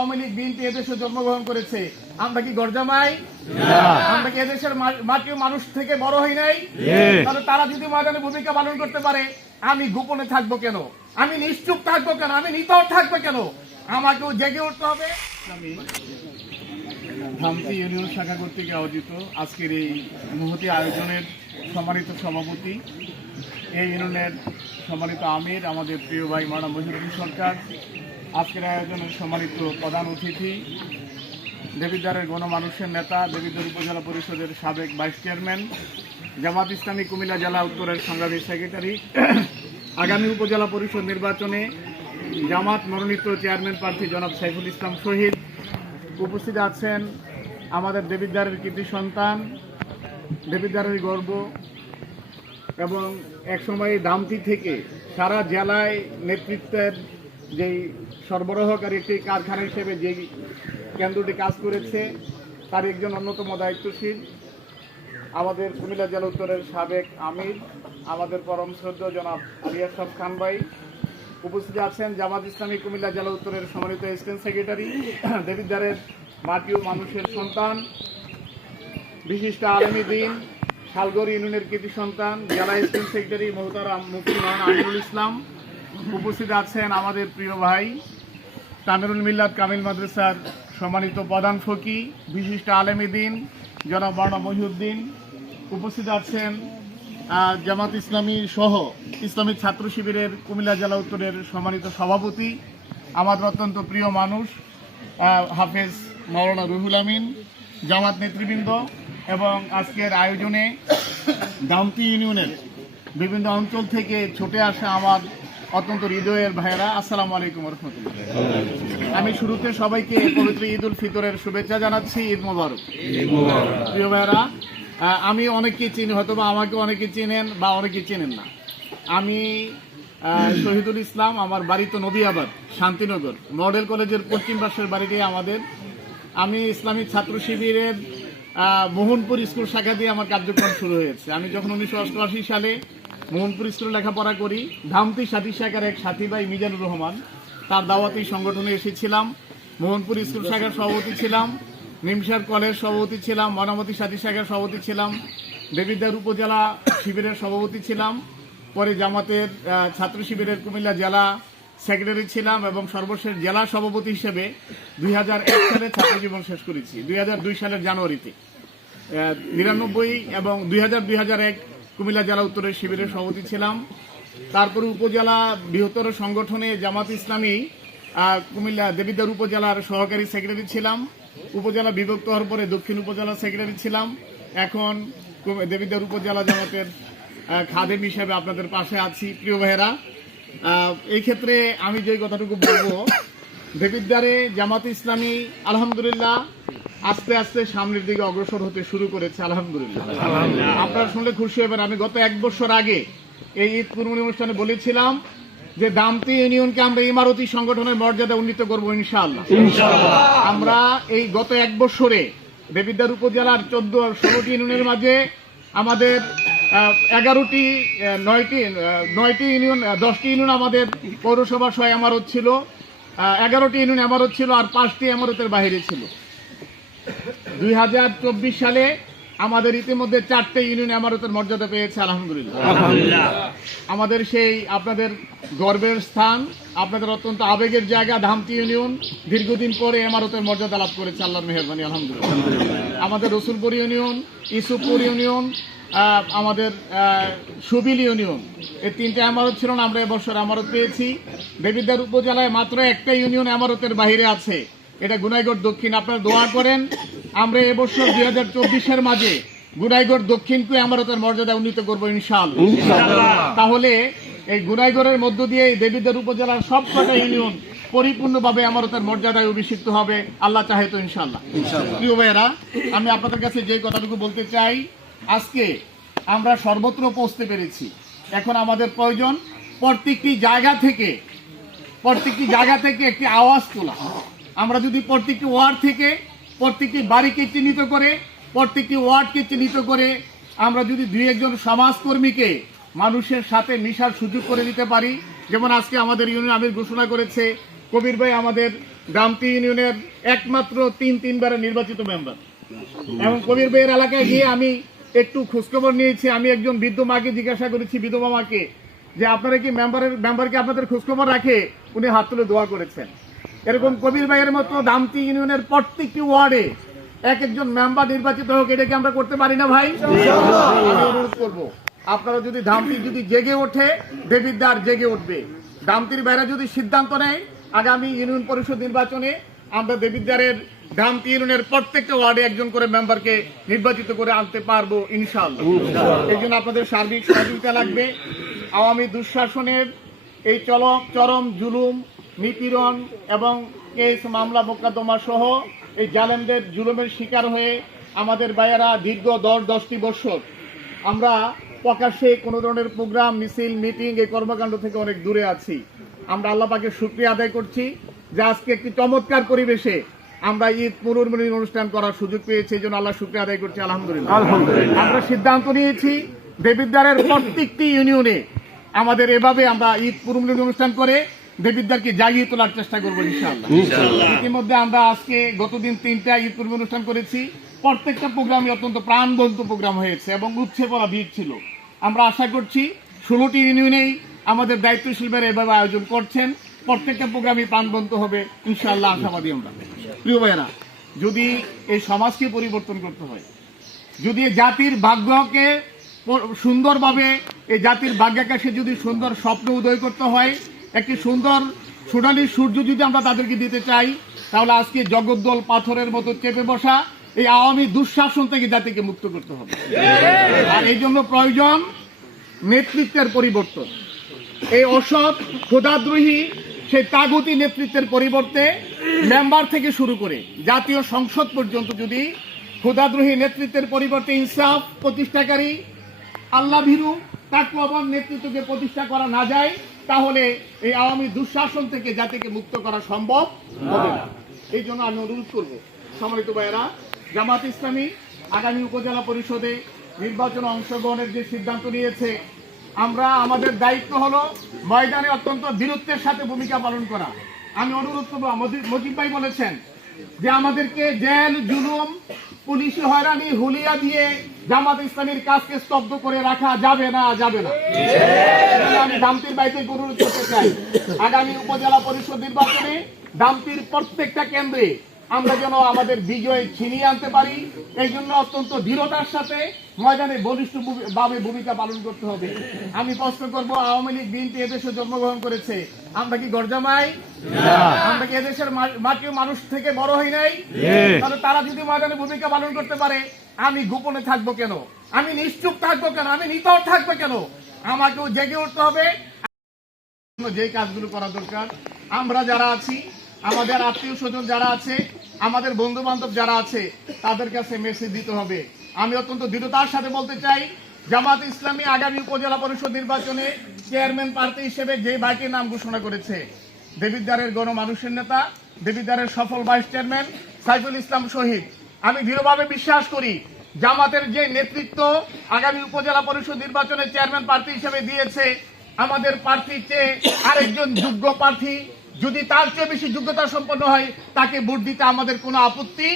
Awami League BNP এদেশে জন্মগ্রহণ করেছে। আমরা কি গরজামাই? আমরা কি এদেশের মাটির মানুষ থেকে বড় হই নাই? তাহলে তারা যদি ময়দানে ভূমিকা পালন করতে পারে আমি গোপনে থাকব কেন? আমি নিশ্চুপ থাকব কেন? আমি নিতর থাকব কেন? আমাকেও জেগে উঠতে হবে। আমি ধামতি ইউনিয়ন শাখা কর্তৃক আয়োজিত আজকের এই মহতি আয়োজনের সম্মানিত সভাপতি এই ইউনিয়নের সম্মানিত আমির আমাদের প্রিয় ভাই মানা মহিউদ্দিন সরকার আজকের আয়োজনের সম্মানিত প্রধান অতিথি, দেবিদ্বারের গণমানুষের নেতা, দেবিদ্বার উপজেলা পরিষদের সাবেক ভাইস চেয়ারম্যান, জামাত ইসলামী কুমিল্লা জেলা উত্তরের সংগ্রামী সেক্রেটারি, আগামী উপজেলা পরিষদ নির্বাচনে জামাত মনোনীত চেয়ারম্যান প্রার্থী জনাব সাইফুল ইসলাম শহীদ উপস্থিত আছেন আমাদের দেবিদ্বারের কৃতি সন্তান, দেবিদ্বারের গর্ব এবং একসময় দামতি থেকে সারা জেলায় নেতৃত্বের যেই সরবরাহকারী একটি কারখানা হিসেবে যে কেন্দ্রটি কাজ করেছে, তার একজন অন্যতম দায়িত্বশীল। আমাদের কুমিল্লা জেলা উত্তরের সাবেক আমির, আমাদের পরম শ্রদ্ধ জনাব আলিয়াসব খান ভাই। উপস্থিত আছেন জামাত ইসলামী কুমিল্লা জেলা উত্তরের সম্মানিত অ্যাসিস্ট্যান্ট সেক্রেটারি দেবিদ্বারের মাটি ও মানুষের সন্তান, বিশিষ্ট আলমী দিন, শালগড় ইউনিয়নের কৃতি সন্তান, জেলা স্কুল সেক্রেটারি মোহতারাম মুফতি মান আমিরুল ইসলাম। উপস্থিত আছেন আমাদের প্রিয় ভাই তামিরুল মিল্লাত কামিল মাদ্রাসার সম্মানিত প্রধান ফকি, বিশিষ্ট আলেমী দিন জনাব বার্না মহিউদ্দিন। উপস্থিত আছেন জামাত ইসলামী সহ ইসলামিক ছাত্র শিবিরের কুমিল্লা জেলা উত্তরের সম্মানিত সভাপতি, আমাদের অত্যন্ত প্রিয় মানুষ হাফেজ মাওলানা রুহুল আমিন, জামাত নেতৃবৃন্দ এবং আজকের আয়োজনে দামতি ইউনিয়নের বিভিন্ন অঞ্চল থেকে ছুটে আসা আমার অত্যন্ত হৃদয়ের ভাইয়েরা আসসালামু আলাইকুম রহমতুল্লাহ। আমি শুরুতে সবাইকে পবিত্র ঈদ উল ফিতরের শুভেচ্ছা জানাচ্ছি ঈদ মোবারক। প্রিয় ভাইয়েরা আহ, আমি অনেককে চিনি হয়তো বা আমাকে অনেকে চেনেন বা অনেকে চেনেন না। আমি শহীদুল ইসলাম আমার বাড়ি তো নদিয়াবাদ শান্তিনগর মডেল কলেজের পশ্চিম পাশের বাড়িতে আমাদের। আমি ইসলামিক ছাত্র শিবিরের মোহনপুর স্কুল শাখা দিয়ে আমার কার্যক্রম শুরু হয়েছে। আমি যখন উনিশশো অষ্টআশি সালে মোহনপুর স্কুলে লেখাপড়া করি। ধামতি সাথী শাখার এক সাথী ভাই মিজানুর রহমান, তার দাওয়াতি সংগঠনে এসেছিলাম। মোহনপুর স্কুল শাখার সভাপতি ছিলাম, নিমসার কলেজ সভাপতি ছিলাম মনামতি সাথী শাখার সভাপতি ছিলাম, দেবিদ্বার উপজেলা শিবিরের সভাপতি ছিলাম, পরে জামাতের ছাত্র শিবিরের কুমিল্লা জেলা সেক্রেটারি ছিলাম এবং সর্বশেষ জেলা সভাপতি হিসেবে দুই হাজার এক সালে ছাত্র জীবন শেষ করেছি, দুই হাজার দুই সালের জানুয়ারিতে। নিরানব্বই এবং দুই হাজার দুই হাজার এক কুমিল্লা জেলা উত্তরের শিবিরের সভাপতি ছিলাম। তারপরে উপজেলা বৃহত্তর সংগঠনে জামাত ইসলামী কুমিল্লা দেবিদ্বার উপজেলার সহকারী সেক্রেটারি ছিলাম। উপজেলা বিভক্ত হওয়ার পরে দক্ষিণ উপজেলা সেক্রেটারি ছিলাম। এখন দেবিদ্বার উপজেলা জামাতের খাদেম হিসেবে আপনাদের পাশে আছি। প্রিয় ভাইয়েরা এই ক্ষেত্রে আমি যে কথাটুকু বলব, দেবিদ্বারে জামাত ইসলামী, আলহামদুলিল্লাহ আস্তে আস্তে সামনের দিকে অগ্রসর হতে শুরু করেছে আলহামদুলিল্লাহ। আপনারা শুনলে খুশি হবেন আমি গত এক বছর আগে এই ঈদ কুরবানি অনুষ্ঠানে বলেছিলাম যে দামতি ইউনিয়নকে আমরা ইমারতি সংগঠনের মর্যাদা উন্নীত করব ইনশাআল্লাহ। আমরা এই গত এক বছরে দেবিদ্বার উপজেলার চোদ্দ ষোলোটি ইউনিয়নের মাঝে আমাদের এগারোটি নয়টি নয়টি ইউনিয়ন দশটি ইউনিয়ন আমাদের পৌরসভা সহ এমারত ছিল এগারোটি ইউনিয়ন এমারত ছিল আর পাঁচটি এমারতের বাইরে ছিল। দুই হাজার চব্বিশ সালে আমাদের ইতিমধ্যে চারটে ইউনিয়ন এমারতের মর্যাদা পেয়েছে আলহামদুলিল্লাহ। আমাদের সেই আপনাদের গর্বের স্থান আপনাদের অত্যন্ত আবেগের জায়গা ধামতি ইউনিয়ন দীর্ঘদিন পরে এমারতের মর্যাদা লাভ করেছে আল্লাহ মেহরবানি আলহামদুলিল্লাহ। আমাদের রসুলপুর ইউনিয়ন ইসুপুর ইউনিয়ন আমাদের সুবিল ইউনিয়ন এই তিনটে আমারত ছিল না আমরা এবছর আমারত পেয়েছি। দেবিদ্বার উপজেলায় মাত্র একটা ইউনিয়ন আমারতের বাইরে আছে এটা গুনাইগড় দক্ষিণ। আপনারা দোয়া করেন আমরা এবছর দুই হাজার চব্বিশের মাঝে গুনাইগড় দক্ষিণকে আমারতের মর্যাদা উন্নীত করব ইনশাল তাহলে এই গুনাইগড়ের মধ্য দিয়ে দেবীদের উপজেলার সব কটা ইউনিয়ন পরিপূর্ণভাবে আমারতের মর্যাদায় অভিষিক্ত হবে আল্লাহ চাহে তো ইনশাল্লাহ প্রিয় ভাইয়েরা আমি আপনাদের কাছে যে কথাটুকু বলতে চাই আজকে আমরা সর্বত্র পৌঁছতে পেরেছি। এখন আমাদের প্রয়োজন প্রত্যেকটি জায়গা থেকে প্রত্যেকটি জায়গা থেকে একটি আওয়াজ তোলা। আমরা যদি প্রত্যেকটি ওয়ার্ড থেকে প্রত্যেকটি বাড়িকে চিহ্নিত করে, প্রত্যেকটি ওয়ার্ডকে চিহ্নিত করে আমরা যদি দুই একজন সমাজকর্মীকে মানুষের সাথে মিশার সুযোগ করে দিতে পারি, যেমন আজকে আমাদের ইউনিয়ন আমির ঘোষণা করেছে, কবির ভাই আমাদের গ্রামটি ইউনিয়নের একমাত্র তিন তিনবারের নির্বাচিত মেম্বার। এবং কবির ভাইয়ের এলাকায় গিয়ে আমি একটু খোঁজখবর নিয়েছি, আমি একজন বৃদ্ধ মাকে জিজ্ঞাসা করেছি বিধবা মাকে যে আপনারা কি মেম্বারের মেম্বারকে আপনাদের খোঁজখবর রাখে? উনি হাত তুলে দোয়া করেছেন। এরকম কবির ভাইয়ের মতো দামতি ইউনিয়নের প্রত্যেকটি ওয়ার্ডে এক একজন মেম্বার নির্বাচিত হোক, এটা কি আমরা করতে পারি না ভাই? অনুরোধ করব, আপনারা যদি দামটি যদি জেগে ওঠে দেবিদ্দার জেগে উঠবে। দামতির বাইরে যদি সিদ্ধান্ত নেয়, আগামী ইউনিয়ন পরিষদ নির্বাচনে আমরা দেবিদ্দারের দামতি ইউনিয়নের প্রত্যেকটা ওয়ার্ডে একজন করে মেম্বারকে নির্বাচিত করে আনতে পারব, ইনশাআল্লাহ। এই জন্য আপনাদের সার্বিক সহযোগিতা লাগবে। আওয়ামী দুঃশাসনের এই চরম জুলুম নিপীড়ন এবং কেস মামলা মোকদ্দমা সহ এই জালেমদের জুলুমের শিকার হয়ে আমাদের ভাইয়েরা দীর্ঘ দশ দশটি বছর আমরা প্রকাশ্যে কোনো ধরনের প্রোগ্রাম মিছিল মিটিং এই কর্মকাণ্ড থেকে অনেক দূরে আছি। আমরা আল্লাহ পাকে শুক্রিয়া আদায় করছি যে আজকে একটি চমৎকার পরিবেশে আমরা ঈদ পুনর্মিলন অনুষ্ঠান করার সুযোগ পেয়েছি এই জন্য আল্লাহ শুক্রিয়া আদায় করছি আলহামদুলিল্লাহ। আমরা সিদ্ধান্ত নিয়েছি দেবিদ্বারের প্রত্যেকটি ইউনিয়নে আমাদের এভাবে আমরা ঈদ পুনর্মিলন অনুষ্ঠান করে দেবিদ্বারকে জাগিয়ে তোলার চেষ্টা করব ইনশাআল্লাহ। ইতিমধ্যে আমরা আজকে গতদিন তিনটা ঈদ পূর্ব অনুষ্ঠান করেছি। প্রত্যেকটা প্রোগ্রামই অত্যন্ত প্রাণবন্ত প্রোগ্রাম হয়েছে এবং উচ্ছে পড়া ভিড় ছিল। আমরা আশা করছি ষোলোটি ইউনিয়নেই আমাদের দায়িত্বশীল ভাইরা এভাবে আয়োজন করছেন। প্রত্যেকটা প্রোগ্রামই প্রাণবন্ত হবে ইনশাআল্লাহ আশাবাদী আমরা। প্রিয় ভাইয়েরা যদি এই সমাজকে পরিবর্তন করতে হয় যদি জাতির ভাগ্যকে সুন্দরভাবে এই জাতির ভাগ্যাকাশে যদি সুন্দর স্বপ্ন উদয় করতে হয় একটি সুন্দর সোনালী সূর্য যদি আমরা তাদেরকে দিতে চাই, তাহলে আজকে জগদ্দল পাথরের মতো চেপে বসা এই আওয়ামী দুঃশাসন থেকে জাতিকে মুক্ত করতে হবে। আর এই জন্য প্রয়োজন নেতৃত্বের পরিবর্তন। এই অসৎ খোদাদ্রোহী সেই তাগতি নেতৃত্বের পরিবর্তে মেম্বার থেকে শুরু করে জাতীয় সংসদ পর্যন্ত যদি খোদাদ্রোহী নেতৃত্বের পরিবর্তে ইনসাফ, প্রতিষ্ঠাকারী, আল্লাহ ভীরু তাকুয়াবান নেতৃত্বকে প্রতিষ্ঠা করা না যায় তাহলে এই আওয়ামী দুঃশাসন থেকে জাতিকে মুক্ত করা সম্ভব হবে না। এই জন্য আমি অনুরোধ করব, সম্মানিত ভাইয়েরা, জামাত ইসলামী আগামী উপজেলা পরিষদে নির্বাচনে অংশগ্রহণের যে সিদ্ধান্ত নিয়েছে, আমরা আমাদের দায়িত্ব হলো ময়দানে অত্যন্ত বীরত্বের সাথে ভূমিকা পালন করা। আমি অনুরোধ করব মজিব ভাই বলেছেন যে আমাদেরকে জেল, জুলুম, পুলিশি হয়রানি, হুলিয়া দিয়ে জামাত ইসলামীর কাজকে স্তব্ধ করে রাখা যাবে না যাবে না। দামতির বাইতে অনুরোধ করতে চাই আগামী উপজেলা পরিষদ নির্বাচনে দামতির প্রত্যেকটা কেন্দ্রে আমরা যেন আমাদের বিজয় ছিনিয়ে আনতে পারি। এই জন্য অত্যন্ত দৃঢ়তার সাথে ময়দানে বলিষ্ঠ ভূমি- ভাবে ভূমিকা পালন করতে হবে। আমি প্রশ্ন করব আওয়ামী লীগ বিএনপি এদেশে জন্মগ্রহণ করেছে। আমরা কি গর্জামাই? আমরা কি এদেশের মা- মাটির মানুষ থেকে বড় হই নাই? তাহলে তারা যদি ময়দানে ভূমিকা পালন করতে পারে আমি গোপনে থাকব কেন? আমি নিশ্চুপ থাকব কেন? আমি নিতর থাকব কেন? আমাকেও জেগে উঠতে হবে। যে কাজগুলো করা দরকার। আমরা যারা আছি, আমাদের আত্মীয় স্বজন যারা আছে, আমাদের বন্ধু বান্ধব যারা আছে, তাদের কাছে মেসেজ দিতে হবে। আমি অত্যন্ত দৃঢ়তার সাথে বলতে চাই, জামাত ইসলামী আগামী উপজেলা পরিষদ নির্বাচনে চেয়ারম্যান প্রার্থী হিসেবে যে ভাইটির নাম ঘোষণা করেছে, দেবিদ্বারের গণমানুষের নেতা, দেবিদ্বারের সফল ভাইস চেয়ারম্যান সাইফুল ইসলাম শহীদ। আমি দৃঢ়ভাবে বিশ্বাস করি জামাতের যে নেতৃত্ব আগামী উপজেলা পরিষদ নির্বাচনে চেয়ারম্যান প্রার্থী হিসেবে দিয়েছে আমাদের প্রার্থীর চেয়ে আরেকজন যোগ্য প্রার্থী যদি তার চেয়ে বেশি যোগ্যতা সম্পন্ন হয় তাকে ভোট দিতে আমাদের কোনো আপত্তি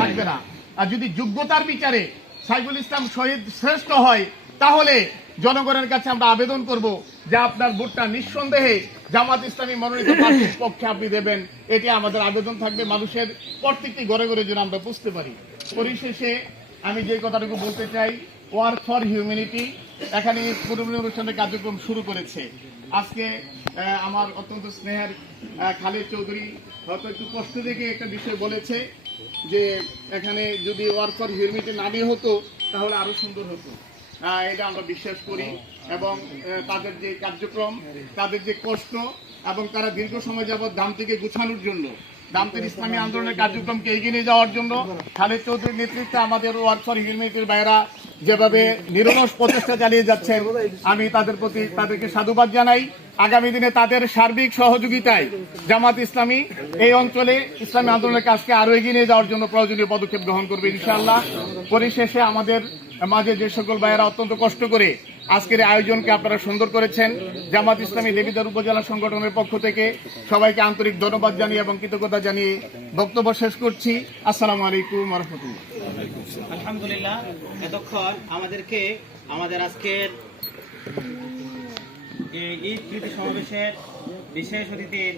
থাকবে না। আর যদি যোগ্যতার বিচারে সাইফুল ইসলাম শহীদ শ্রেষ্ঠ হয় তাহলে জনগণের কাছে আমরা আবেদন করব যে আপনার ভোটটা নিঃসন্দেহে জামাত ইসলামী মনোনীত প্রার্থীর পক্ষে আপনি দেবেন। এটি আমাদের আবেদন থাকবে। মানুষের প্রত্যেকটি ঘরে ঘরে যেন আমরা বুঝতে পারি। পরিশেষে আমি যে কথাটুকু বলতে চাই ওয়ার্ক ফর হিউম্যানিটি এখানে পুরোপুরি অনুষ্ঠানের কার্যক্রম শুরু করেছে। আজকে আমার অত্যন্ত স্নেহের খালেদ চৌধুরী হয়তো একটু কষ্ট দেখে একটা বিষয় বলেছে যে, এখানে যদি ওয়ার্ক ফর হিউম্যানিটি নামে হতো, তাহলে আরও সুন্দর হতো। এটা আমরা বিশ্বাস করি এবং তাদের যে কার্যক্রম, তাদের যে কষ্ট এবং তারা দীর্ঘ সময় যাবৎ দাম থেকে গুছানোর জন্য দামতের ইসলামী আন্দোলনের কার্যক্রমকে এগিয়ে নিয়ে যাওয়ার জন্য খালেদ চৌধুরীর নেতৃত্বে আমাদের ওয়ার্ক ফর বাইরা যেভাবে নিরলস প্রচেষ্টা চালিয়ে যাচ্ছেন, আমি তাদের প্রতি তাদেরকে সাধুবাদ জানাই। আগামী দিনে তাদের সার্বিক সহযোগিতায় জামাত ইসলামী এই অঞ্চলে ইসলামী আন্দোলনের কাজকে আরও এগিয়ে নিয়ে যাওয়ার জন্য প্রয়োজনীয় পদক্ষেপ গ্রহণ করবে ইনশাআল্লাহ। পরিশেষে আমাদের মাঝে যে সকল ভাইয়েরা অত্যন্ত কষ্ট করে আজকের আয়োজনকে আপনারা সুন্দর করেছেন, জামাত ইসলামী দেবীদার উপজেলা সংগঠনের পক্ষ থেকে সবাইকে আন্তরিক ধন্যবাদ জানিয়ে এবং কৃতজ্ঞতা জানিয়ে বক্তব্য শেষ করছি। আসসালামু আলাইকুম আলহামদুলিল্লাহ, এতক্ষণ আমাদেরকে, আমাদের আজকের ঈদ সমাবেশের বিশেষ অতিথির